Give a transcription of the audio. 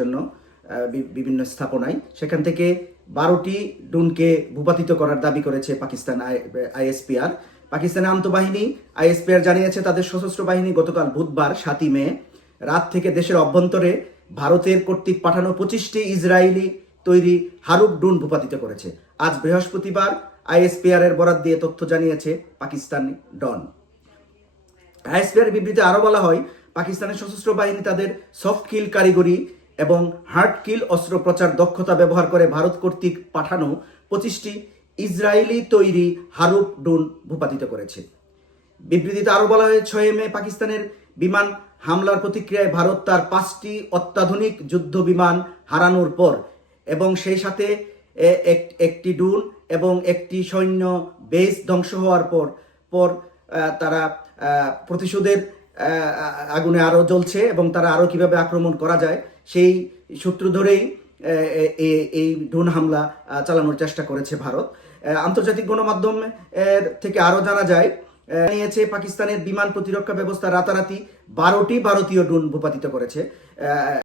জন্য বিভিন্ন স্থাপনায়, সেখান থেকে 12টি ড্রোনকে ভূপাতিত করার দাবি করেছে পাকিস্তান আইএসপিআর। পাকিস্তানের আন্তঃবাহিনী আইএসপিআর জানিয়েছে তাদের সশস্ত্র বাহিনী গতকাল বুধবার 7ই মে রাত থেকে দেশের অভ্যন্তরে ভারতের কর্তৃক পাঠানো 25টি ইসরায়েলি তৈরি হারুপ ড্রোন ভূপাতিত করেছে। আজ বৃহস্পতিবার আইএসপিআর এর বরাত দিয়ে তথ্য জানিয়েছে পাকিস্তানি ডন। আইএসপিআর বিবৃতিতে আরও বলা হয়, পাকিস্তানের সশস্ত্র বাহিনী তাদের সফট কিল কারিগরি এবং হার্ড কিল অস্ত্র প্রচার দক্ষতা ব্যবহার করে ভারত কর্তৃক পাঠানো 25টি ইসরায়েলি তৈরি হারুপ ড্রোন ভূপাতিত করেছে। বিবৃতিতে আরও বলা হয়, 6 মে পাকিস্তানের বিমান হামলার প্রতিক্রিয়ায় ভারত তার 5টি অত্যাধুনিক যুদ্ধ বিমান হারানোর পর এবং সেই সাথে একটি ড্রোন এবং একটি সৈন্য বেস ধ্বংস হওয়ার পর তারা প্রতিশোধের আগুনে আরও জ্বলছে এবং তারা আরও কিভাবে আক্রমণ করা যায় সেই সূত্র ধরেই এই ড্রোন হামলা চালানোর চেষ্টা করেছে ভারত। আন্তর্জাতিক গণমাধ্যম থেকে আরও জানা যায়, নিয়েছে পাকিস্তানের বিমান প্রতিরক্ষা ব্যবস্থা রাতারাতি 12টি ভারতীয় ড্রোন ভূপাতিত করেছে।